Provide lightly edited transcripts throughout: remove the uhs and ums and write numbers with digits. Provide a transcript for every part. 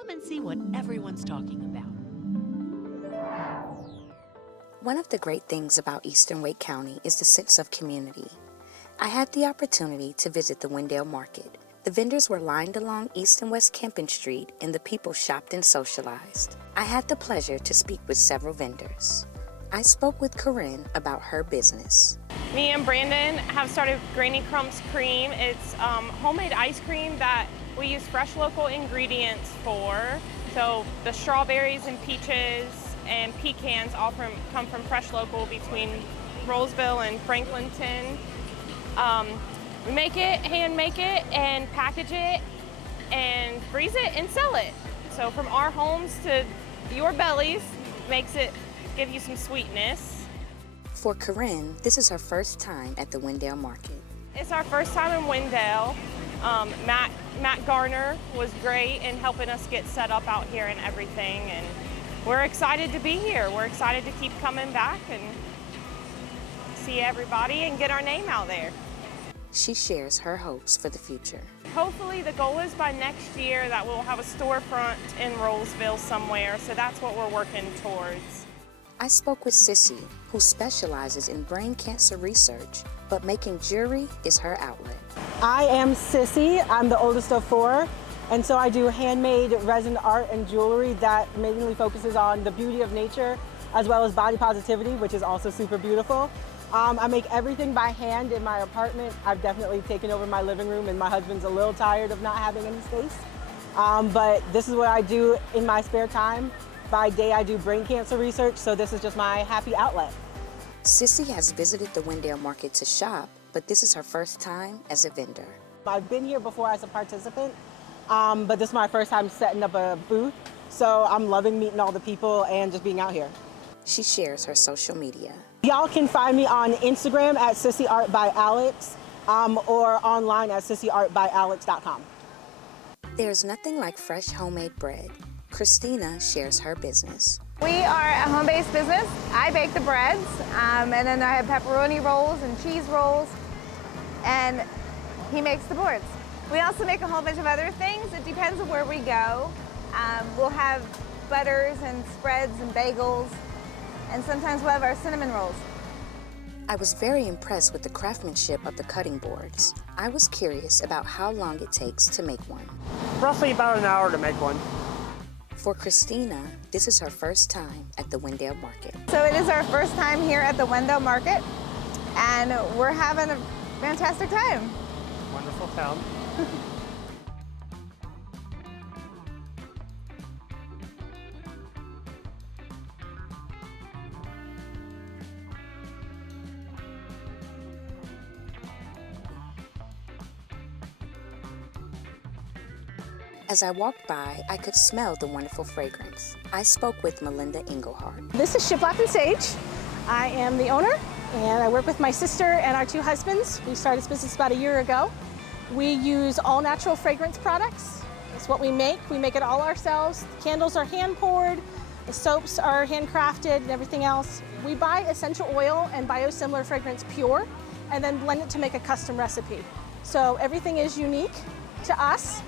Come and see what everyone's talking about. One of the great things about Eastern Wake County is the sense of community. I had the opportunity to visit the Wendell Market. The vendors were lined along East and West Kempin Street, and the people shopped and socialized. I had the pleasure to speak with several vendors. I spoke with Corinne about her business. Me and Brandon have started Granny Crumbs Cream. It's homemade ice cream that we use fresh local ingredients for. So the strawberries and peaches and pecans all come from fresh local between Rollsville and Franklinton. We make it, hand make it, and package it, and freeze it and sell it. So from our homes to your bellies, makes it give you some sweetness. For Corinne, this is her first time at the Wendell Market. It's our first time in Wendell. Matt Garner was great in helping us get set up out here and everything, and we're excited to be here. We're excited to keep coming back and see everybody and get our name out there. She shares her hopes for the future. Hopefully the goal is by next year that we'll have a storefront in Rollsville somewhere, so that's what we're working towards. I spoke with Sissy, who specializes in brain cancer research, but making jewelry is her outlet. I am Sissy. I'm the oldest of 4, and so I do handmade resin art and jewelry that mainly focuses on the beauty of nature as well as body positivity, which is also super beautiful. I make everything by hand in my apartment. I've definitely taken over my living room, and my husband's a little tired of not having any space. But this is what I do in my spare time. By day, I do brain cancer research, so this is just my happy outlet. Sissy has visited the Wendell Market to shop, but this is her first time as a vendor. I've been here before as a participant, but this is my first time setting up a booth, so I'm loving meeting all the people and just being out here. She shares her social media. Y'all can find me on Instagram at sissyartbyalex or online at sissyartbyalex.com. There's nothing like fresh homemade bread. Christina shares her business. We are a home-based business. I bake the breads, and then I have pepperoni rolls and cheese rolls, and he makes the boards. We also make a whole bunch of other things. It depends on where we go. We'll have butters and spreads and bagels, and sometimes we'll have our cinnamon rolls. I was very impressed with the craftsmanship of the cutting boards. I was curious about how long it takes to make one. Roughly about an hour to make one. For Christina, this is her first time at the Wendell Market. So it is our first time here at the Wendell Market, and we're having a fantastic time. Wonderful town. As I walked by, I could smell the wonderful fragrance. I spoke with Melinda Engelhardt. This is Shiplap and Sage. I am the owner, and I work with my sister and our 2 husbands. We started this business about a year ago. We use all natural fragrance products. It's what we make. We make it all ourselves. The candles are hand poured, the soaps are handcrafted, and everything else. We buy essential oil and biosimilar fragrance pure, and then blend it to make a custom recipe. So everything is unique to us.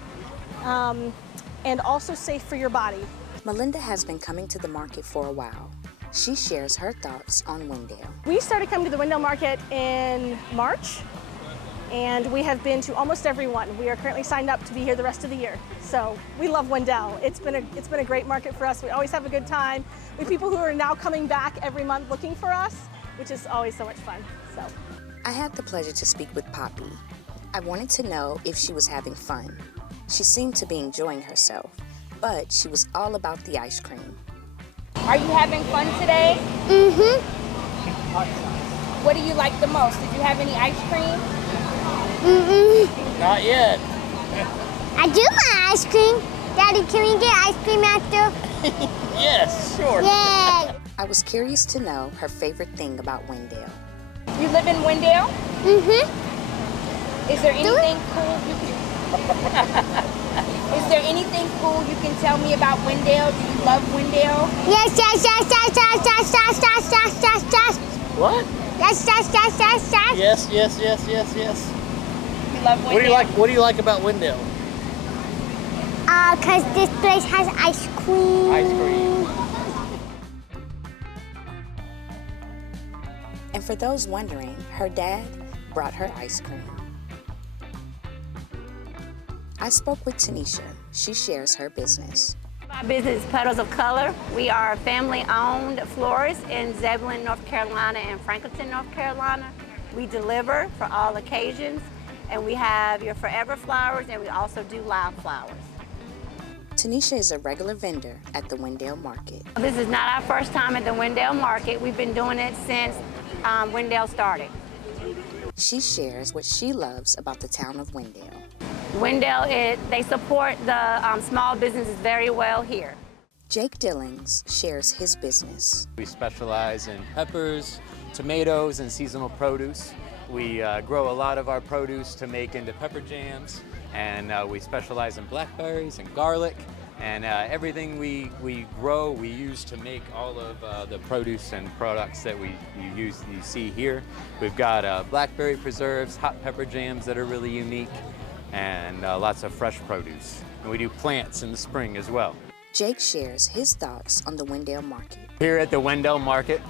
And also safe for your body. Melinda has been coming to the market for a while. She shares her thoughts on Wendell. We started coming to the Wendell Market in March, and we have been to almost every one. We are currently signed up to be here the rest of the year. So we love Wendell. It's been a great market for us. We always have a good time. We have people who are now coming back every month looking for us, which is always so much fun. So I had the pleasure to speak with Poppy. I wanted to know if she was having fun. She seemed to be enjoying herself, but she was all about the ice cream. Are you having fun today? Mm-hmm. What do you like the most? Did you have any ice cream? Mm-mm. Not yet. I do want ice cream. Daddy, can we get ice cream after? Yes, sure. Yay! I was curious to know her favorite thing about Wendell. You live in Wendell? Mm-hmm. Is there anything cool you can... Is there anything cool you can tell me about Wendell? Do you love Wendell? Yes, yes, yes, yes, yes, yes, yes, yes, yes, yes, yes. What? Yes, yes, yes, yes, yes. Yes, yes, yes, yes, yes. You love Wendell? What do you like about Wendell? Because this place has ice cream. Ice cream. And for those wondering, her dad brought her ice cream. I spoke with Tanisha. She shares her business. My business is Petals of Color. We are a family-owned florist in Zebulon, North Carolina and Franklinton, North Carolina. We deliver for all occasions, and we have your forever flowers, and we also do live flowers. Tanisha is a regular vendor at the Wendell Market. This is not our first time at the Wendell Market. We've been doing it since Wendell started. She shares what she loves about the town of Wendell. Wendell, they support the small businesses very well here. Jake Dillings shares his business. We specialize in peppers, tomatoes, and seasonal produce. We grow a lot of our produce to make into pepper jams, and we specialize in blackberries and garlic, and everything we grow, we use to make all of the produce and products that you see here. We've got blackberry preserves, hot pepper jams that are really unique, and lots of fresh produce. And we do plants in the spring as well. Jake shares his thoughts on the Wendell Market. Here at the Wendell Market,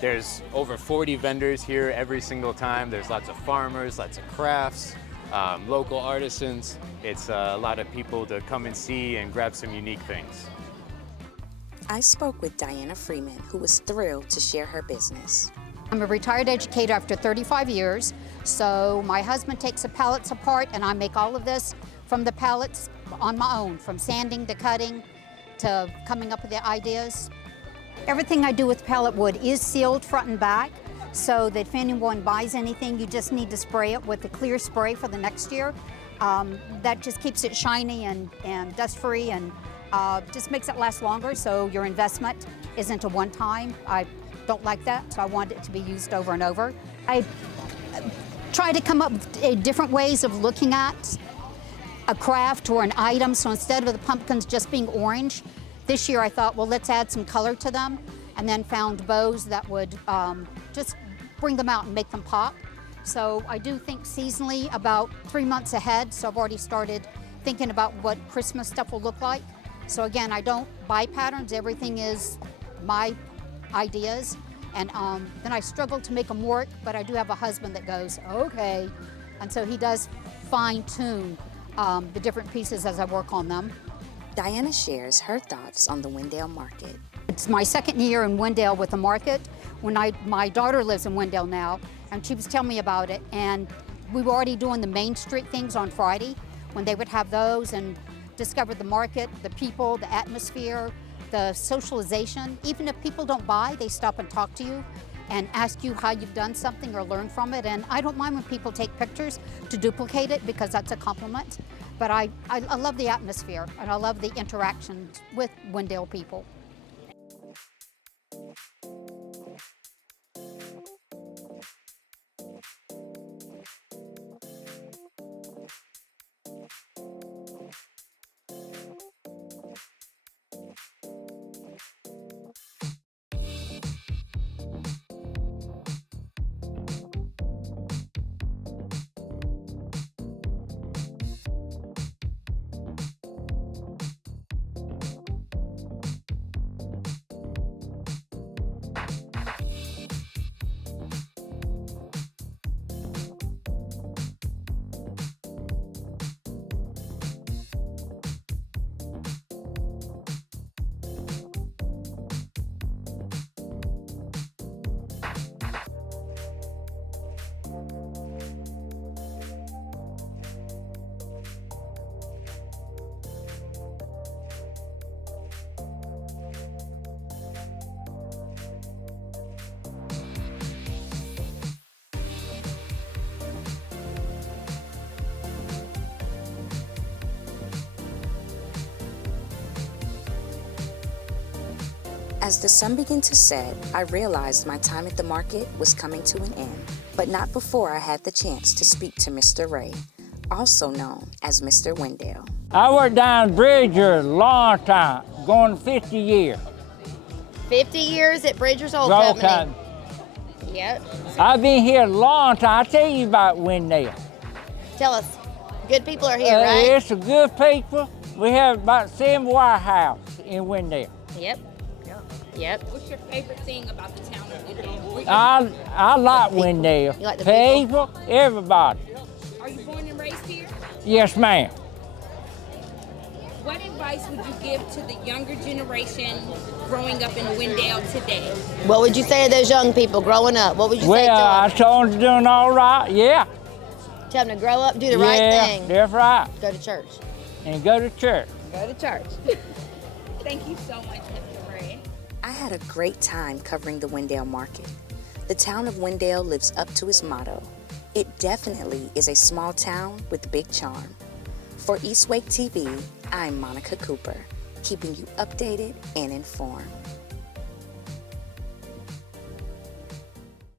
there's over 40 vendors here every single time. There's lots of farmers, lots of crafts, local artisans. It's a lot of people to come and see and grab some unique things. I spoke with Diana Freeman, who was thrilled to share her business. I'm a retired educator after 35 years, so my husband takes the pallets apart and I make all of this from the pallets on my own, from sanding to cutting to coming up with the ideas. Everything I do with pallet wood is sealed front and back, so that if anyone buys anything, you just need to spray it with the clear spray for the next year. That just keeps it shiny and dust-free and just makes it last longer, so your investment isn't a one-time. I don't like that, so I want it to be used over and over. I try to come up with different ways of looking at a craft or an item, so instead of the pumpkins just being orange, this year I thought, well, let's add some color to them, and then found bows that would just bring them out and make them pop. So I do think seasonally about 3 months ahead, so I've already started thinking about what Christmas stuff will look like. So again, I don't buy patterns, everything is my ideas, and then I struggle to make them work, but I do have a husband that goes, okay, and so he does fine-tune the different pieces as I work on them. Diana shares her thoughts on the Wendell Market. It's my second year in Wendell with the market. My daughter lives in Wendell now, and she was telling me about it, and we were already doing the Main Street things on Friday when they would have those, and discovered the market, the people, the atmosphere, the socialization. Even if people don't buy, they stop and talk to you and ask you how you've done something or learn from it. And I don't mind when people take pictures to duplicate it because that's a compliment. But I love the atmosphere and I love the interactions with Wendell people. As the sun began to set, I realized my time at the market was coming to an end, but not before I had the chance to speak to Mr. Ray, also known as Mr. Wendell. I worked down Bridger a long time, going 50 years. 50 years at Bridger's Old Roll Company. Yep. I've been here a long time. I'll tell you about Wendell. Tell us. Good people are here, right? It's a good people. We have about 7 warehouses in Wendell. Yep. Yep. What's your favorite thing about the town of Wendell? I like Wendell. You like the people, everybody. Are you born and raised here? Yes, ma'am. What advice would you give to the younger generation growing up in Wendell today? What would you say to those young people growing up? What would you say to them? Well, I told them doing all right, yeah. Tell them to grow up, do the right thing. That's right. Go to church. And go to church. Go to church. Thank you so much, Mr. Ray. I had a great time covering the Wendell Market. The town of Wendell lives up to its motto. It definitely is a small town with big charm. For East Wake TV, I'm Monica Cooper, keeping you updated and informed.